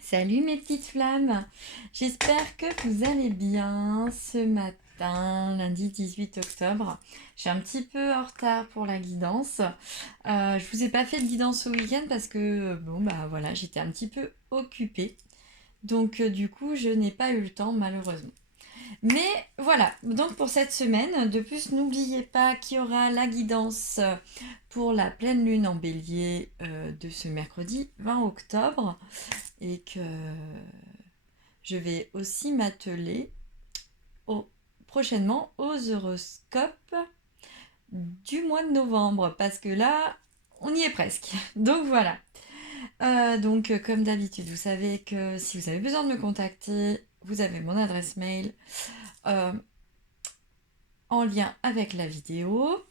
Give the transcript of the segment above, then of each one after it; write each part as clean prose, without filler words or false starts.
Salut mes petites flammes, j'espère que vous allez bien ce matin, lundi 18 octobre. Je suis un petit peu en retard pour la guidance. Je vous ai pas fait de guidance au week-end parce que bon bah voilà, j'étais un petit peu occupée. Donc du coup, je n'ai pas eu le temps malheureusement. Mais voilà, donc pour cette semaine, de plus, n'oubliez pas qu'il y aura la guidance pour la pleine lune en bélier de ce mercredi 20 octobre et que je vais aussi m'atteler prochainement aux horoscopes du mois de novembre parce que là, on y est presque. Donc voilà. Comme d'habitude, vous savez que si vous avez besoin de me contacter, vous avez mon adresse mail euh, en lien avec la vidéo.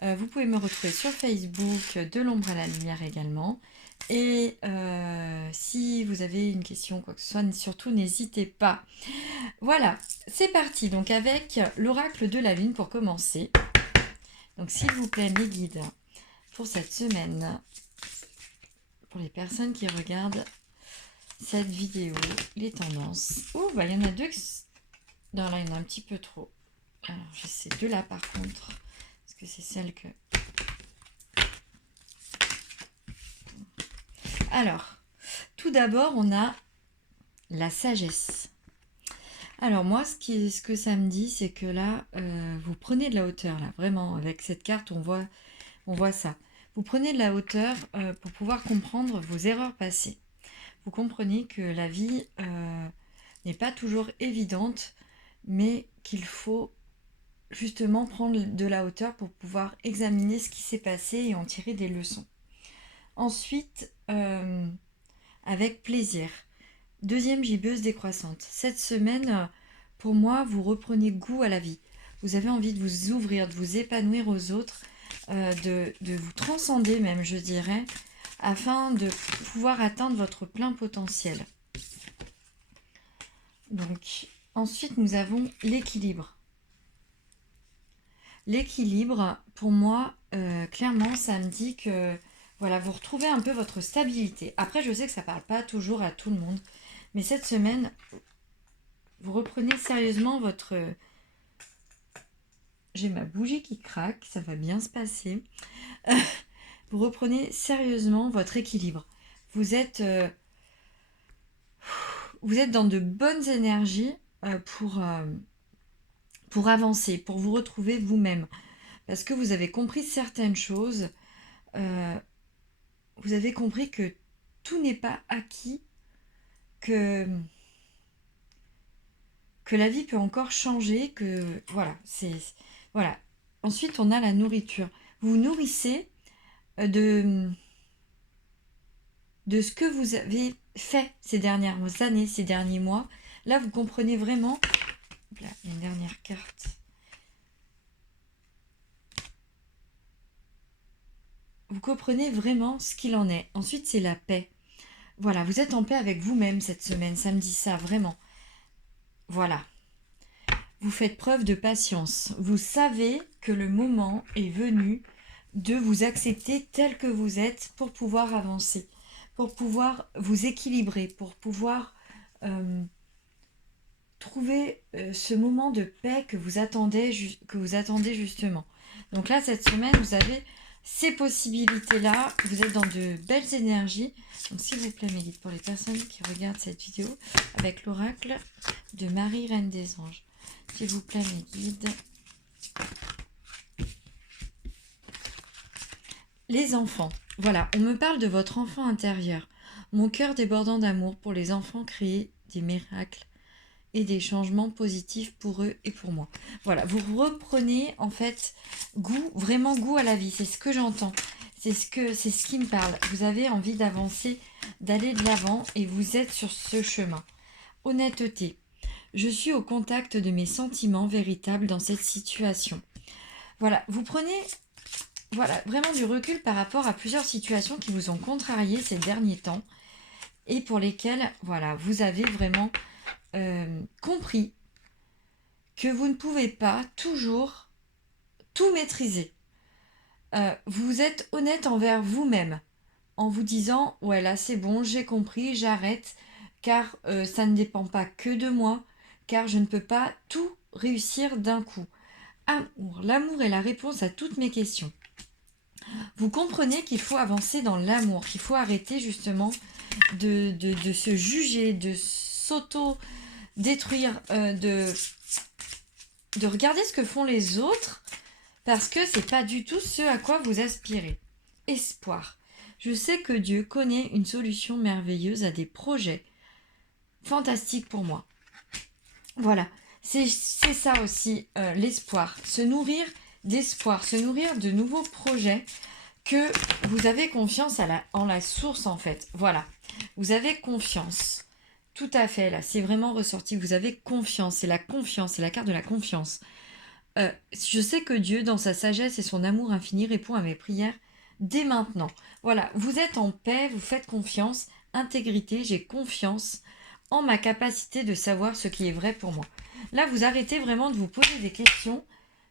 Vous pouvez me retrouver sur Facebook de l'ombre à la lumière également. Et si vous avez une question, quoi que ce soit, surtout n'hésitez pas. Voilà, c'est parti. Donc avec l'oracle de la lune pour commencer. Donc s'il vous plaît, mes guides, pour cette semaine, pour les personnes qui regardent cette vidéo, les tendances. Oh, bah il y en a deux. Non, là, il y en a un petit peu trop. Alors, j'ai ces deux-là par contre. Parce que c'est celle que... Alors, tout d'abord, on a la sagesse. Alors moi, ce que ça me dit, c'est que là, vous prenez de la hauteur, là, vraiment, avec cette carte, on voit ça. Vous prenez de la hauteur pour pouvoir comprendre vos erreurs passées. Vous comprenez que la vie n'est pas toujours évidente, mais qu'il faut justement prendre de la hauteur pour pouvoir examiner ce qui s'est passé et en tirer des leçons. Ensuite, avec plaisir. Deuxième gibbeuse décroissante. Cette semaine, pour moi, vous reprenez goût à la vie. Vous avez envie de vous ouvrir, de vous épanouir aux autres, de vous transcender même, je dirais, afin de pouvoir atteindre votre plein potentiel. Donc, ensuite, nous avons l'équilibre. L'équilibre, pour moi, clairement, ça me dit que voilà, vous retrouvez un peu votre stabilité. Après, je sais que ça ne parle pas toujours à tout le monde, mais cette semaine, vous reprenez sérieusement votre... J'ai ma bougie qui craque, ça va bien se passer. Vous reprenez sérieusement votre équilibre. Vous êtes dans de bonnes énergies pour avancer, pour vous retrouver vous-même. Parce que vous avez compris certaines choses. Euh, vous avez compris que tout n'est pas acquis, que la vie peut encore changer, que voilà, c'est voilà. Ensuite, on a la nourriture. Vous vous nourrissez de ce que vous avez fait ces dernières années, ces derniers mois. Là, vous comprenez vraiment. Là, il y a une dernière carte. Vous comprenez vraiment ce qu'il en est. Ensuite, c'est la paix. Voilà, vous êtes en paix avec vous-même cette semaine. Ça me dit ça, vraiment. Voilà. Vous faites preuve de patience. Vous savez que le moment est venu de vous accepter tel que vous êtes pour pouvoir avancer, pour pouvoir vous équilibrer, pour pouvoir trouver ce moment de paix que vous attendez justement. Donc là, cette semaine, vous avez ces possibilités-là. Vous êtes dans de belles énergies. Donc s'il vous plaît, mes guides, pour les personnes qui regardent cette vidéo avec l'oracle de Marie, Reine des Anges. S'il vous plaît, mes guides. Les enfants. Voilà, on me parle de votre enfant intérieur. Mon cœur débordant d'amour pour les enfants créer des miracles et des changements positifs pour eux et pour moi. Voilà, vous reprenez en fait goût, vraiment goût à la vie. C'est ce que j'entends. C'est ce qui me parle. Vous avez envie d'avancer, d'aller de l'avant et vous êtes sur ce chemin. Honnêteté. Je suis au contact de mes sentiments véritables dans cette situation. Voilà, vous prenez vraiment du recul par rapport à plusieurs situations qui vous ont contrarié ces derniers temps et pour lesquelles voilà, vous avez vraiment compris que vous ne pouvez pas toujours tout maîtriser. Vous êtes honnête envers vous-même en vous disant ouais là c'est bon, j'ai compris, j'arrête, car ça ne dépend pas que de moi, car je ne peux pas tout réussir d'un coup. Amour. L'amour est la réponse à toutes mes questions. Vous comprenez qu'il faut avancer dans l'amour, qu'il faut arrêter justement de se juger, de s'auto-détruire, de regarder ce que font les autres, parce que c'est pas du tout ce à quoi vous aspirez. Espoir. Je sais que Dieu connaît une solution merveilleuse à des projets fantastiques pour moi. Voilà, c'est ça aussi l'espoir. Se nourrir d'espoir, se nourrir de nouveaux projets, que vous avez confiance en la source en fait. Voilà, vous avez confiance. Tout à fait, là, c'est vraiment ressorti. Vous avez confiance, c'est la confiance, c'est la carte de la confiance. Je sais que Dieu, dans sa sagesse et son amour infini, répond à mes prières dès maintenant. Voilà, vous êtes en paix, vous faites confiance, intégrité, j'ai confiance en ma capacité de savoir ce qui est vrai pour moi. Là, vous arrêtez vraiment de vous poser des questions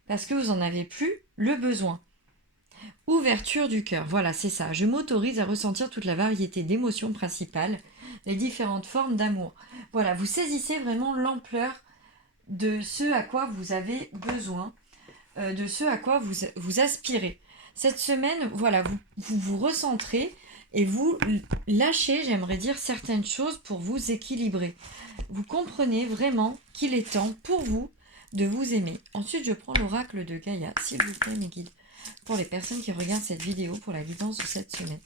parce que vous n'en avez plus le besoin. Ouverture du cœur, voilà, c'est ça. Je m'autorise à ressentir toute la variété d'émotions principales, les différentes formes d'amour. Voilà, vous saisissez vraiment l'ampleur de ce à quoi vous avez besoin, de ce à quoi vous aspirez. Cette semaine, voilà, vous recentrez et vous lâchez, j'aimerais dire, certaines choses pour vous équilibrer. Vous comprenez vraiment qu'il est temps pour vous de vous aimer. Ensuite, je prends l'oracle de Gaïa, s'il vous plaît, mes guides. Pour les personnes qui regardent cette vidéo pour la guidance de cette semaine.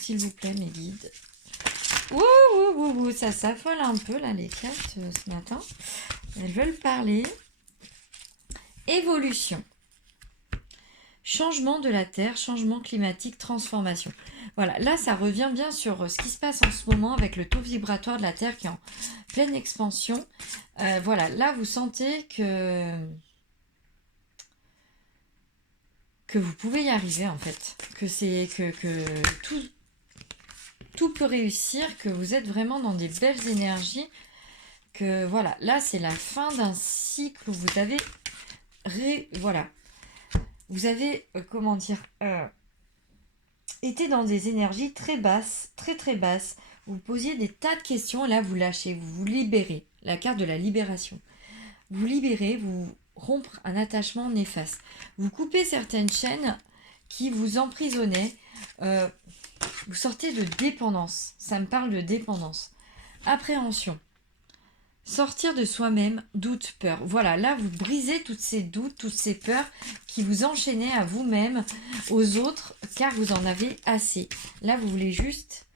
S'il vous plaît, mes guides. Ouh, ça s'affole un peu, là, les cartes, ce matin. Elles veulent parler. Évolution. Changement de la Terre, changement climatique, transformation. Voilà, là, ça revient bien sur ce qui se passe en ce moment avec le taux vibratoire de la Terre qui est en pleine expansion. Voilà, là, vous sentez que vous pouvez y arriver, en fait. Que tout peut réussir, que vous êtes vraiment dans des belles énergies. Que voilà, là, c'est la fin d'un cycle où vous avez... voilà. Vous avez, été dans des énergies très basses, très basses. Vous posiez des tas de questions, et là vous lâchez, vous vous libérez. La carte de la libération. Vous libérez, vous rompre un attachement néfaste. Vous coupez certaines chaînes qui vous emprisonnaient. Vous sortez de dépendance. Ça me parle de dépendance. Appréhension. Sortir de soi-même, doute, peur. Voilà, là, vous brisez toutes ces doutes, toutes ces peurs qui vous enchaînaient à vous-même, aux autres, car vous en avez assez. Là, vous voulez juste,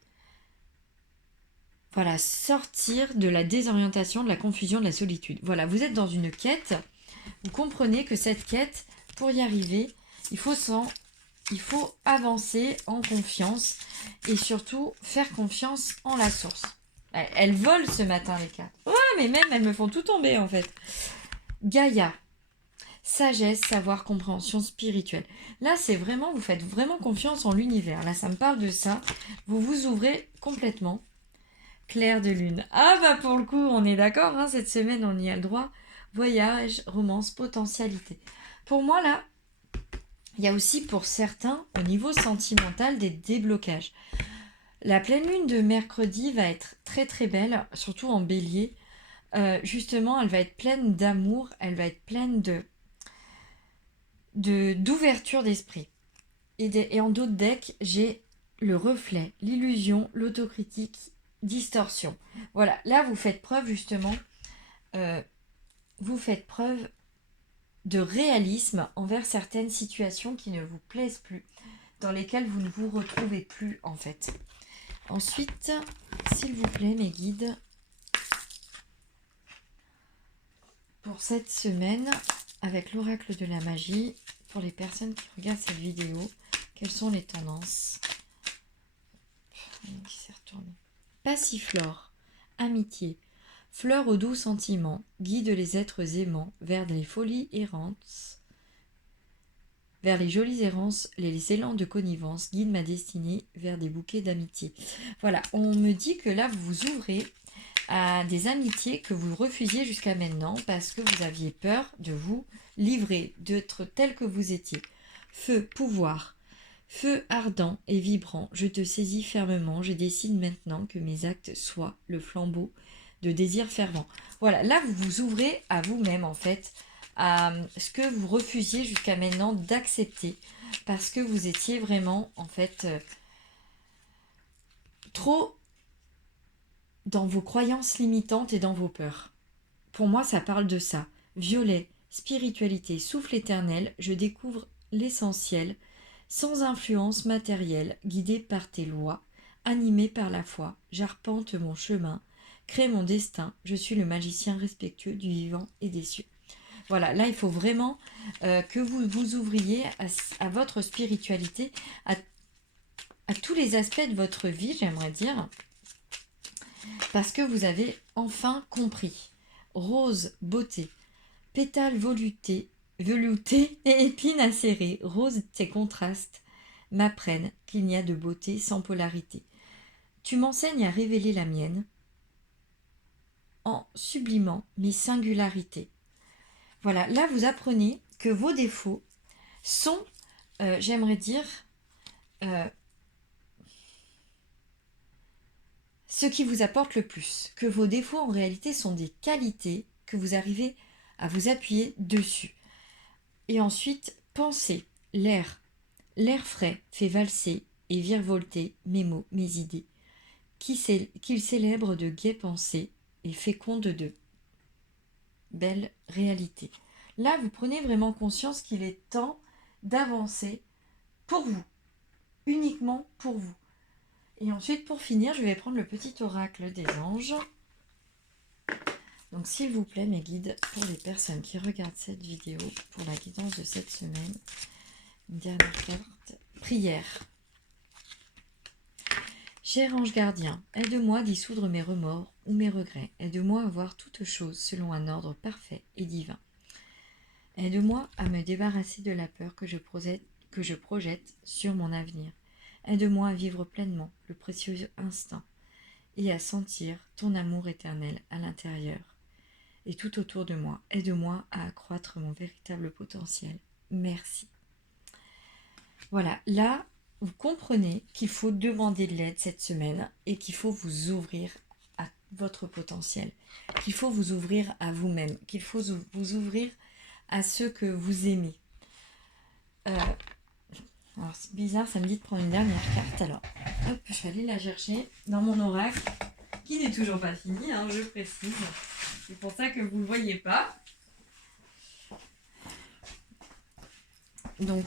voilà, sortir de la désorientation, de la confusion, de la solitude. Voilà, vous êtes dans une quête. Vous comprenez que cette quête, pour y arriver, il faut avancer en confiance et surtout faire confiance en la source. Elles volent ce matin, les cartes. Ouais, mais même, elles me font tout tomber, en fait. Gaïa. Sagesse, savoir, compréhension spirituelle. Là, c'est vraiment, vous faites vraiment confiance en l'univers. Là, ça me parle de ça. Vous vous ouvrez complètement. Clair de lune. Ah, bah, pour le coup, on est d'accord, hein, cette semaine, on y a le droit. Voyage, romance, potentialité. Pour moi, là, il y a aussi, pour certains, au niveau sentimental, des déblocages. La pleine lune de mercredi va être très belle, surtout en bélier. Justement, elle va être pleine d'amour, elle va être pleine d'ouverture d'esprit. Et en dos de deck, j'ai le reflet, l'illusion, l'autocritique, distorsion. Voilà, là vous faites preuve justement, de réalisme envers certaines situations qui ne vous plaisent plus, dans lesquelles vous ne vous retrouvez plus en fait. Ensuite, s'il vous plaît, mes guides, pour cette semaine, avec l'oracle de la magie, pour les personnes qui regardent cette vidéo, quelles sont les tendances? Qui s'est retourné. Passiflore, amitié, fleur aux doux sentiments, guide les êtres aimants vers les folies errantes, vers les jolies errances, les élans de connivence, guide ma destinée vers des bouquets d'amitié. Voilà, on me dit que là, vous vous ouvrez à des amitiés que vous refusiez jusqu'à maintenant parce que vous aviez peur de vous livrer, d'être tel que vous étiez. Feu, pouvoir. Feu ardent et vibrant, je te saisis fermement, je décide maintenant que mes actes soient le flambeau de désir fervent. Voilà, là vous vous ouvrez à vous-même en fait, à ce que vous refusiez jusqu'à maintenant d'accepter, parce que vous étiez vraiment en fait trop dans vos croyances limitantes et dans vos peurs. Pour moi, ça parle de ça. Violet, spiritualité, souffle éternel, je découvre l'essentiel, sans influence matérielle, guidé par tes lois, animé par la foi, j'arpente mon chemin, crée mon destin, je suis le magicien respectueux du vivant et des cieux. Voilà, là il faut vraiment que vous vous ouvriez à votre spiritualité, à tous les aspects de votre vie, j'aimerais dire, parce que vous avez enfin compris. Rose, beauté, pétales veloutés et épines acérées, rose, tes contrastes m'apprennent qu'il n'y a de beauté sans polarité. Tu m'enseignes à révéler la mienne en sublimant mes singularités. Voilà, là vous apprenez que vos défauts sont, j'aimerais dire, ce qui vous apporte le plus. Que vos défauts en réalité sont des qualités que vous arrivez à vous appuyer dessus. Et ensuite, pensez, l'air. L'air frais fait valser et virevolter mes mots, mes idées, qu'il célèbre de gaies pensées et féconde de belles réalités. Là, vous prenez vraiment conscience qu'il est temps d'avancer pour vous, uniquement pour vous. Et ensuite, pour finir, je vais prendre le petit oracle des anges. Donc, s'il vous plaît, mes guides, pour les personnes qui regardent cette vidéo, pour la guidance de cette semaine, une dernière carte, prière. Cher ange gardien, aide-moi à dissoudre mes remords ou mes regrets. Aide-moi à voir toutes choses selon un ordre parfait et divin. Aide-moi à me débarrasser de la peur que je projette sur mon avenir. Aide-moi à vivre pleinement le précieux instant et à sentir ton amour éternel à l'intérieur et tout autour de moi. Aide-moi à accroître mon véritable potentiel. Merci. Voilà, là, vous comprenez qu'il faut demander de l'aide cette semaine et qu'il faut vous ouvrir à votre potentiel, qu'il faut vous ouvrir à vous-même, qu'il faut vous ouvrir à ceux que vous aimez. Alors c'est bizarre, ça me dit de prendre une dernière carte. Alors, hop, je vais aller la chercher dans mon oracle, qui n'est toujours pas fini, hein, je précise. C'est pour ça que vous ne le voyez pas. Donc,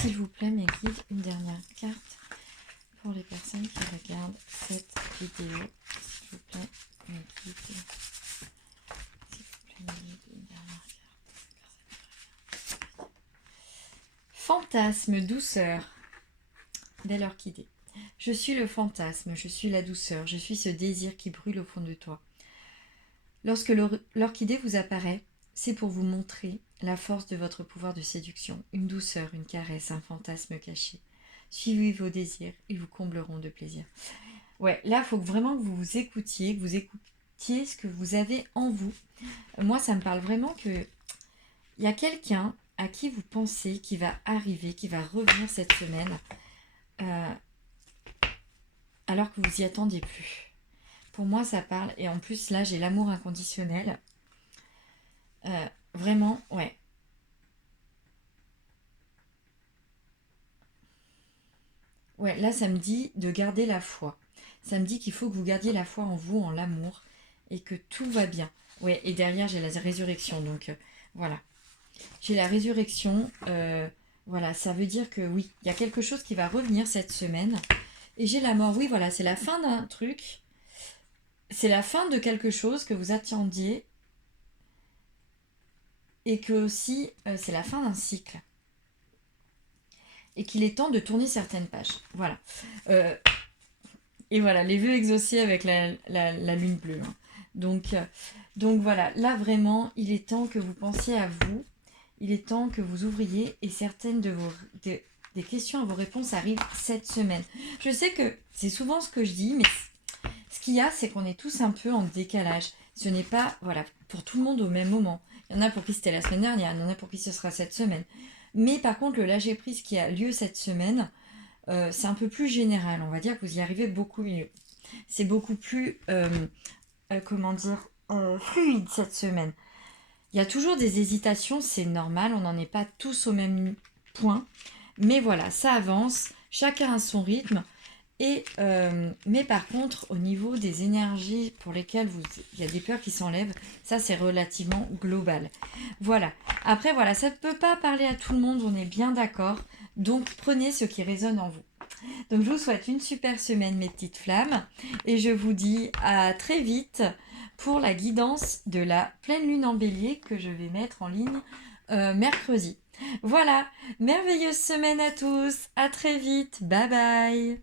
s'il vous plaît, mes guides, une dernière carte pour les personnes qui regardent cette vidéo. S'il vous plaît, mes guides. S'il vous plaît, mes guides, une dernière carte. Fantasme, douceur. Belle orchidée. Je suis le fantasme, je suis la douceur, je suis ce désir qui brûle au fond de toi. Lorsque l'orchidée vous apparaît, c'est pour vous montrer la force de votre pouvoir de séduction, une douceur, une caresse, un fantasme caché. Suivez vos désirs, ils vous combleront de plaisir. Ouais, là, il faut vraiment que vous vous écoutiez, que vous écoutiez ce que vous avez en vous. Moi, ça me parle vraiment que il y a quelqu'un à qui vous pensez qui va arriver, qui va revenir cette semaine, alors que vous y attendiez plus. Pour moi, ça parle, et en plus, là, j'ai l'amour inconditionnel. Vraiment, ouais. Ouais, là, ça me dit de garder la foi. Ça me dit qu'il faut que vous gardiez la foi en vous, en l'amour, et que tout va bien. Ouais, et derrière, j'ai la résurrection, donc voilà. J'ai la résurrection, voilà, ça veut dire que oui, il y a quelque chose qui va revenir cette semaine. Et j'ai la mort, oui, voilà, c'est la fin d'un truc. C'est la fin de quelque chose que vous attendiez. Et que aussi, c'est la fin d'un cycle. Et qu'il est temps de tourner certaines pages. Voilà. Et voilà, les vœux exaucés avec la lune bleue. Hein. Donc voilà, là vraiment, il est temps que vous pensiez à vous. Il est temps que vous ouvriez et certaines des questions à vos réponses arrivent cette semaine. Je sais que c'est souvent ce que je dis, mais ce qu'il y a, c'est qu'on est tous un peu en décalage. Ce n'est pas, voilà, pour tout le monde au même moment. Il y en a pour qui c'était la semaine dernière, il y en a pour qui ce sera cette semaine. Mais par contre, le lâcher-prise qui a lieu cette semaine, c'est un peu plus général. On va dire que vous y arrivez beaucoup mieux. C'est beaucoup plus, comment dire, fluide cette semaine. Il y a toujours des hésitations, c'est normal, on n'en est pas tous au même point. Mais voilà, ça avance, chacun a son rythme. Mais par contre, au niveau des énergies pour lesquelles il y a des peurs qui s'enlèvent, ça c'est relativement global. Voilà. Après, voilà, ça ne peut pas parler à tout le monde, on est bien d'accord. Donc prenez ce qui résonne en vous. Donc je vous souhaite une super semaine, mes petites flammes. Et je vous dis à très vite pour la guidance de la pleine lune en bélier que je vais mettre en ligne mercredi. Voilà, merveilleuse semaine à tous. À très vite. Bye bye.